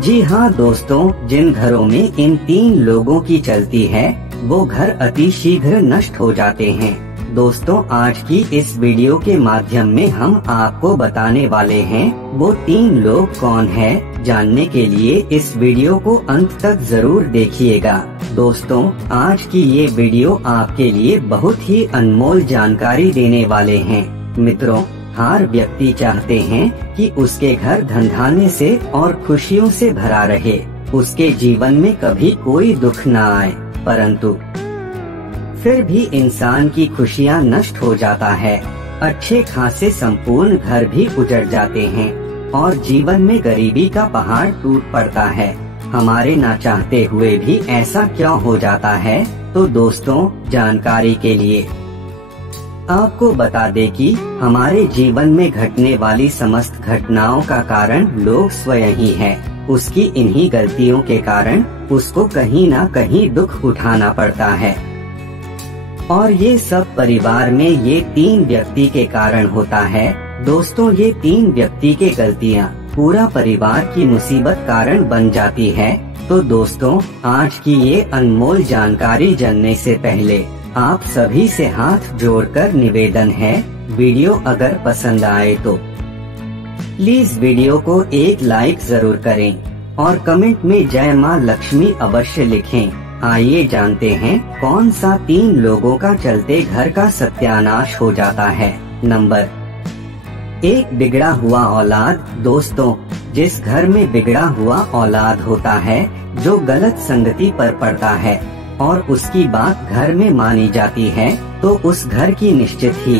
जी हाँ दोस्तों, जिन घरों में इन 3 लोगों की चलती है वो घर अति शीघ्र नष्ट हो जाते हैं। दोस्तों, आज की इस वीडियो के माध्यम में हम आपको बताने वाले हैं वो 3 लोग कौन हैं। जानने के लिए इस वीडियो को अंत तक जरूर देखिएगा। दोस्तों, आज की ये वीडियो आपके लिए बहुत ही अनमोल जानकारी देने वाले हैं। मित्रों, हर व्यक्ति चाहते हैं कि उसके घर धन-धान्य से और खुशियों से भरा रहे, उसके जीवन में कभी कोई दुख न आए, परंतु फिर भी इंसान की खुशियां नष्ट हो जाता है। अच्छे खासे संपूर्ण घर भी उजड़ जाते हैं और जीवन में गरीबी का पहाड़ टूट पड़ता है। हमारे ना चाहते हुए भी ऐसा क्यों हो जाता है? तो दोस्तों, जानकारी के लिए आपको बता दें कि हमारे जीवन में घटने वाली समस्त घटनाओं का कारण लोग स्वयं ही है। उसकी इन्हीं गलतियों के कारण उसको कहीं ना कहीं दुख उठाना पड़ता है और ये सब परिवार में ये 3 व्यक्ति के कारण होता है। दोस्तों, ये 3 व्यक्ति के गलतियाँ पूरा परिवार की मुसीबत कारण बन जाती है। तो दोस्तों, आज की ये अनमोल जानकारी जानने से पहले आप सभी से हाथ जोड़कर निवेदन है, वीडियो अगर पसंद आए तो प्लीज वीडियो को एक लाइक जरूर करें और कमेंट में जय मां लक्ष्मी अवश्य लिखें। आइए जानते हैं कौन सा 3 लोगों का चलते घर का सत्यानाश हो जाता है। नंबर 1, बिगड़ा हुआ औलाद। दोस्तों, जिस घर में बिगड़ा हुआ औलाद होता है, जो गलत संगति पर पड़ता है और उसकी बात घर में मानी जाती है, तो उस घर की निश्चित ही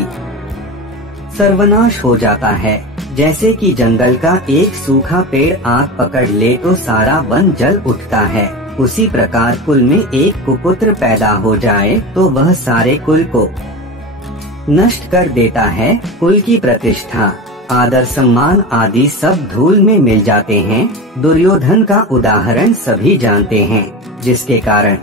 सर्वनाश हो जाता है। जैसे कि जंगल का एक सूखा पेड़ आग पकड़ ले तो सारा वन जल उठता है, उसी प्रकार कुल में एक कुपुत्र पैदा हो जाए तो वह सारे कुल को नष्ट कर देता है। कुल की प्रतिष्ठा, आदर, सम्मान आदि सब धूल में मिल जाते हैं। दुर्योधन का उदाहरण सभी जानते हैं, जिसके कारण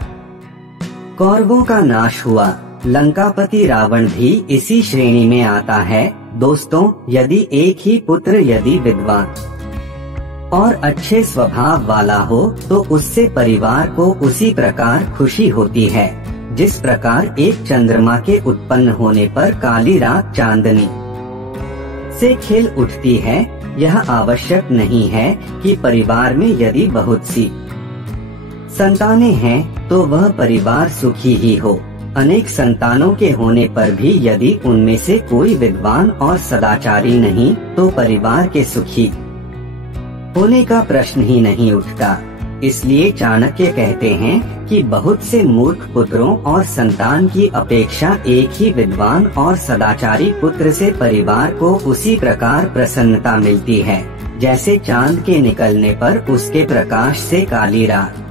कौरवों का नाश हुआ। लंकापति रावण भी इसी श्रेणी में आता है। दोस्तों, यदि एक ही पुत्र यदि विद्वान और अच्छे स्वभाव वाला हो तो उससे परिवार को उसी प्रकार खुशी होती है जिस प्रकार एक चंद्रमा के उत्पन्न होने पर काली रात चांदनी से खिल उठती है। यह आवश्यक नहीं है कि परिवार में यदि बहुत सी संतानें हैं तो वह परिवार सुखी ही हो। अनेक संतानों के होने पर भी यदि उनमें से कोई विद्वान और सदाचारी नहीं तो परिवार के सुखी होने का प्रश्न ही नहीं उठता। इसलिए चाणक्य कहते हैं कि बहुत से मूर्ख पुत्रों और संतान की अपेक्षा एक ही विद्वान और सदाचारी पुत्र से परिवार को उसी प्रकार प्रसन्नता मिलती है जैसे चांद के निकलने पर उसके प्रकाश से काली रात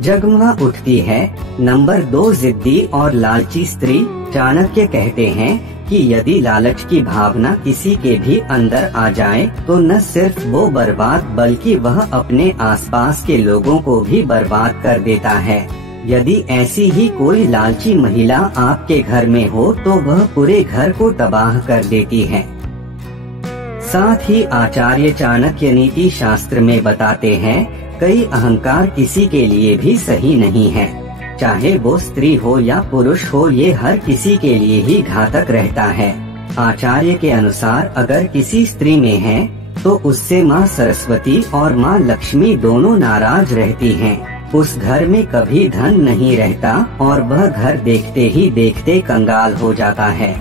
जगमगा उठती है। नंबर 2, जिद्दी और लालची स्त्री। चाणक्य कहते हैं कि यदि लालच की भावना किसी के भी अंदर आ जाए तो न सिर्फ वो बर्बाद बल्कि वह अपने आसपास के लोगों को भी बर्बाद कर देता है। यदि ऐसी ही कोई लालची महिला आपके घर में हो तो वह पूरे घर को तबाह कर देती है। साथ ही आचार्य चाणक्य नीति शास्त्र में बताते हैं, कई अहंकार किसी के लिए भी सही नहीं है, चाहे वो स्त्री हो या पुरुष हो, ये हर किसी के लिए ही घातक रहता है। आचार्य के अनुसार अगर किसी स्त्री में है तो उससे माँ सरस्वती और माँ लक्ष्मी दोनों नाराज रहती हैं। उस घर में कभी धन नहीं रहता और वह घर देखते ही देखते कंगाल हो जाता है।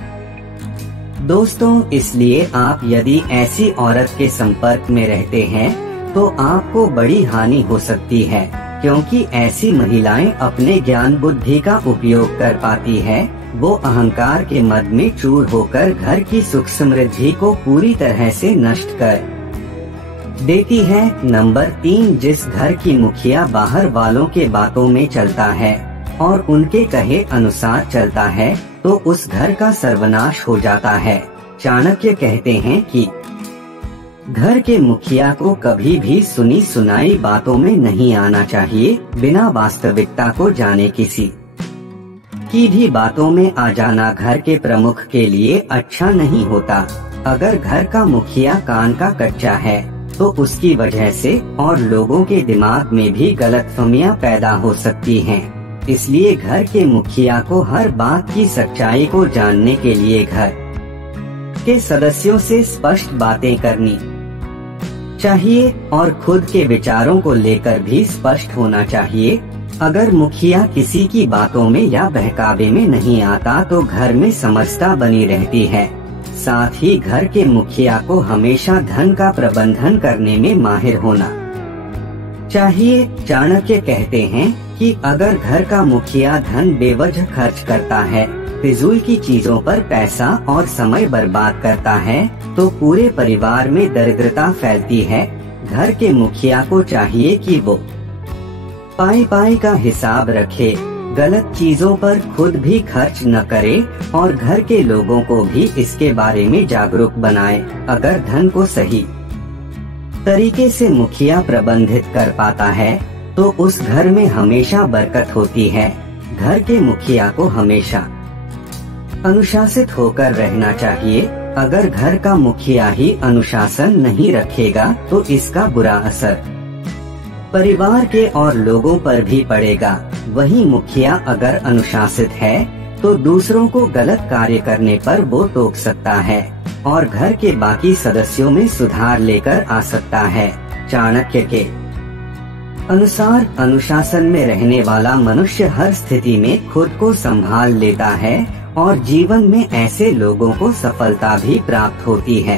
दोस्तों, इसलिए आप यदि ऐसी औरत के संपर्क में रहते हैं तो आपको बड़ी हानि हो सकती है, क्योंकि ऐसी महिलाएं अपने ज्ञान बुद्धि का उपयोग कर पाती है। वो अहंकार के मद में चूर होकर घर की सुख समृद्धि को पूरी तरह से नष्ट कर देती है। नंबर 3, जिस घर की मुखिया बाहर वालों के बातों में चलता है और उनके कहे अनुसार चलता है तो उस घर का सर्वनाश हो जाता है। चाणक्य कहते हैं कि घर के मुखिया को कभी भी सुनी सुनाई बातों में नहीं आना चाहिए। बिना वास्तविकता को जाने किसी की भी बातों में आ जाना घर के प्रमुख के लिए अच्छा नहीं होता। अगर घर का मुखिया कान का कच्चा है तो उसकी वजह से और लोगों के दिमाग में भी गलतफहमियां पैदा हो सकती हैं। इसलिए घर के मुखिया को हर बात की सच्चाई को जानने के लिए घर के सदस्यों से स्पष्ट बातें करनी चाहिए और खुद के विचारों को लेकर भी स्पष्ट होना चाहिए। अगर मुखिया किसी की बातों में या बहकावे में नहीं आता तो घर में समस्या बनी रहती है। साथ ही घर के मुखिया को हमेशा धन का प्रबंधन करने में माहिर होना चाहिए। चाणक्य कहते हैं कि अगर घर का मुखिया धन बेवजह खर्च करता है, फिजूल की चीजों पर पैसा और समय बर्बाद करता है, तो पूरे परिवार में दरिद्रता फैलती है। घर के मुखिया को चाहिए कि वो पाई का हिसाब रखे, गलत चीजों पर खुद भी खर्च न करे और घर के लोगों को भी इसके बारे में जागरूक बनाए। अगर धन को सही तरीके से मुखिया प्रबंधित कर पाता है तो उस घर में हमेशा बरकत होती है। घर के मुखिया को हमेशा अनुशासित होकर रहना चाहिए। अगर घर का मुखिया ही अनुशासन नहीं रखेगा तो इसका बुरा असर परिवार के और लोगों पर भी पड़ेगा। वहीं मुखिया अगर अनुशासित है तो दूसरों को गलत कार्य करने पर वो टोक सकता है और घर के बाकी सदस्यों में सुधार लेकर आ सकता है। चाणक्य के अनुसार अनुशासन में रहने वाला मनुष्य हर स्थिति में खुद को संभाल लेता है और जीवन में ऐसे लोगों को सफलता भी प्राप्त होती है।